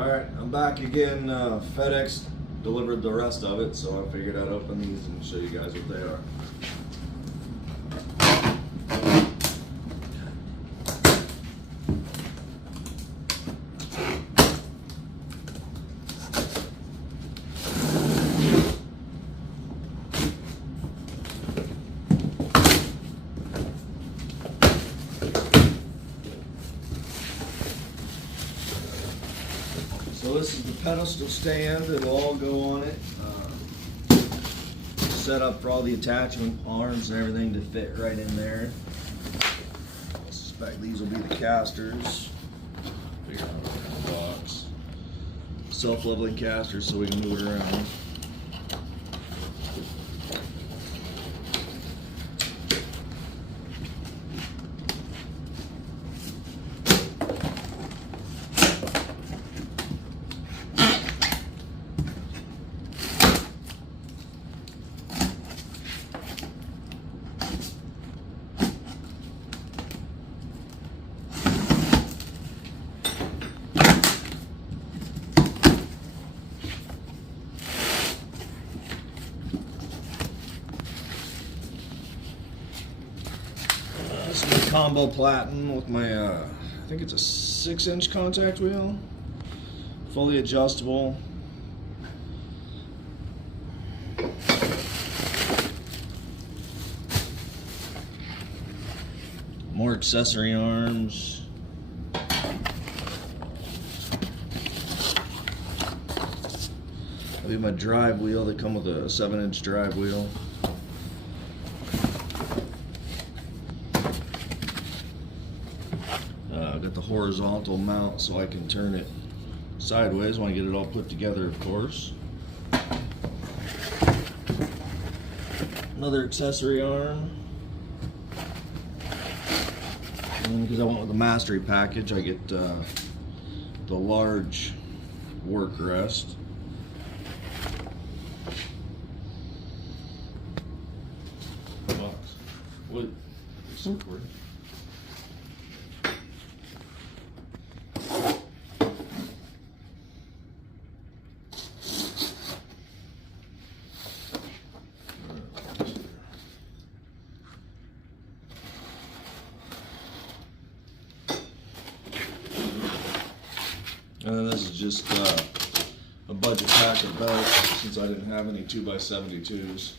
Alright, I'm back again. FedEx delivered the rest of it, so I figured I'd open these and show you guys what they are. So this is the pedestal stand. It'll all go on it. Set up for all the attachment arms and everything to fit right in there. I suspect these will be the casters. Figure out what's in the box. Self-leveling casters so we can move it around. This is my combo platen with my, I think it's a 6-inch contact wheel. Fully adjustable. More accessory arms. I have my drive wheel. They come with a 7-inch drive wheel. Got the horizontal mount so I can turn it sideways when I get it all put together, of course. Another accessory arm. And because I went with the mastery package, I get the large work rest. Box. What? Super. And then this is just a budget pack of belts since I didn't have any 2x72s.